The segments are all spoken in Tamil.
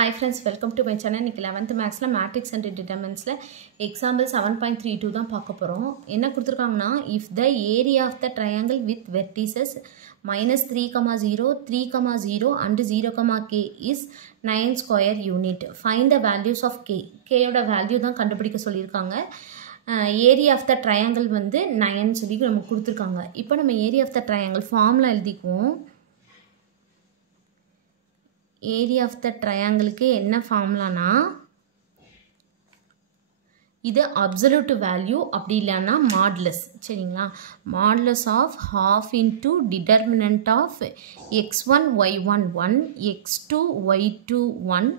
Hi friends, welcome to my channel. இன்னைக்கு 11th mathsல matrix and determinantsல example 7.32 தான் பார்க்க போறோம். என்ன கொடுத்திருக்காங்கன்னா if the area of the triangle with vertices -3, 3, and 0, k is 9 square unit. Find the values of k. k யோட வேல்யூ தான் கண்டுபிடிக்க சொல்லியிருக்காங்க. ஏரியா ஆஃப் த ட்ரையாங்கிள் வந்து 9 சொல்லி நமக்கு கொடுத்துருக்காங்க. இப்போ நம்ம area of the triangle formula எழுதிக்குவோம். ஏரியா ஆஃப் த ட்ரையாங்கிளுக்கு என்ன ஃபார்முலானா இது அப்சல்யூட் வேல்யூ அப்படி இல்லைன்னா மாடுலஸ். சரிங்களா? Modulus of half into determinant of x1 y1 1 x2 y2 1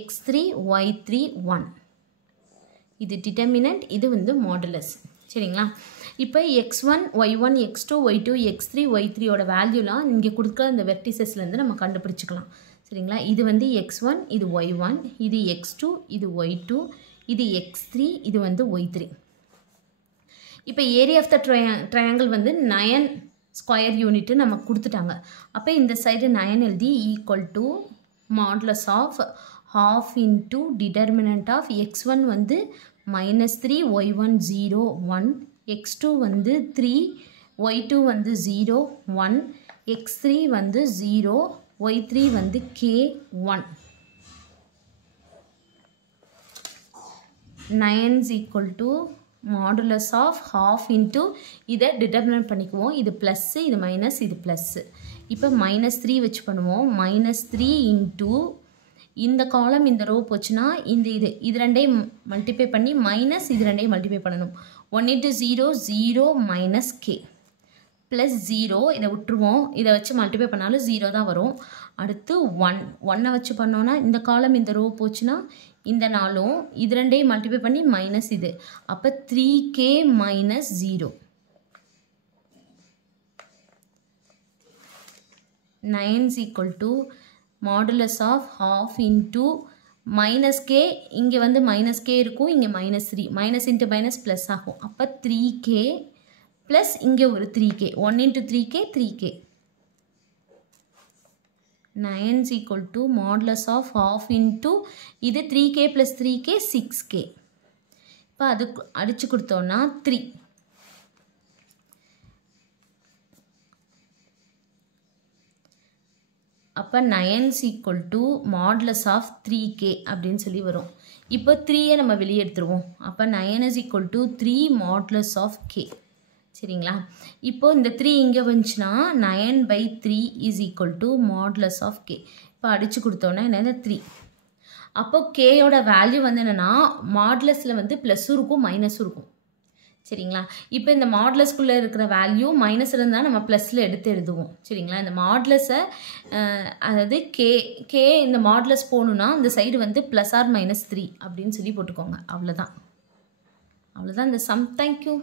x3 y3 1. இது டிட்டர்மினன்ட், இது வந்து மாடுலஸ். சரிங்களா? இப்போ x1 y1 x2 y2 x3 y3 ஓட வேல்யூலாம் இங்கே கொடுக்குற இந்த வெர்டிசஸ்லேருந்து நம்ம கண்டுபிடிச்சிக்கலாம். சரிங்களா? இது வந்து x1, இது y1, இது x2, இது y2, இது x3, இது வந்து y3. இப்போ ஏரியா ஆஃப் த ட்ரையாங்கிள் வந்து 9 ஸ்கொயர் யூனிட்டு நமக்கு கொடுத்துட்டாங்க. அப்போ இந்த சைடு 9 எழுதி equal to modulus of half into determinant of x1 வந்து -3 y1 0 1 x2 வந்து 3 y2 வந்து 0 1 x3 வந்து 0 y3 வந்து k 1. 9 is equal to modulus of half into இதை டிட்டர்மினன்ட் பண்ணிக்குவோம். இது ப்ளஸ், இது மைனஸ், இது ப்ளஸ். இப்போ -3 வச்சு பண்ணுவோம். -3 into இந்த காலம் இந்த ரோ போச்சுன்னா இது ரெண்டையும் மல்டிப்ளை பண்ணி மைனஸ் இது ரெண்டையும் மல்டிப்ளை பண்ணணும். 1 into 0 0 minus k ப்ளஸ் 0. இதை விட்டுருவோம். இதை வச்சு மல்டிப்ளை பண்ணாலும் 0 தான் வரும். அடுத்து 1 வச்சு பண்ணோன்னா இந்த காலம் இந்த ரோ போச்சுன்னா இந்த நாளும் இது ரெண்டையும் மல்டிப்ளை பண்ணி மைனஸ் இது. அப்போ 3k minus 0. 9 is equal to modulus of half into minus k. இங்கே வந்து minus k இருக்கும், இங்கே -3. minus into minus plus ஆகும். அப்போ 3k plus இங்கே ஒரு 3k. 1 into 3k 3k. 9 is equal to modulus of half into இது 3k plus 3k 6k. இப்போ அது அடிச்சு கொடுத்தோன்னா 3. அப்போ 9 is equal to modulus of 3k அப்படின்னு சொல்லி வரும். இப்போ 3யை நம்ம வெளியே எடுத்துருவோம். அப்போ 9 is equal to 3 modulus of k. சரிங்களா? இப்போ இந்த 3 இங்கே வந்துச்சுன்னா 9/3 is equal to modulus of k. இப்போ அடிச்சு கொடுத்தோன்னா என்னது 3. அப்போ கேயோட வேல்யூ வந்து என்னென்னா மாடுலஸில் வந்து ப்ளஸ்ஸும் இருக்கும் மைனஸும் இருக்கும். சரிங்களா? இப்போ இந்த மாடுலஸ்குள்ளே இருக்கிற வேல்யூ மைனஸ் இருந்தால் நம்ம ப்ளஸில் எடுத்து எழுதுவோம். சரிங்களா? இந்த மாடுலஸை அதாவது கே இந்த மாடுலஸ் போகணுன்னா இந்த சைடு வந்து +or -3 அப்படின்னு சொல்லி போட்டுக்கோங்க. அவ்வளோதான் இந்த சம். தேங்க்யூ.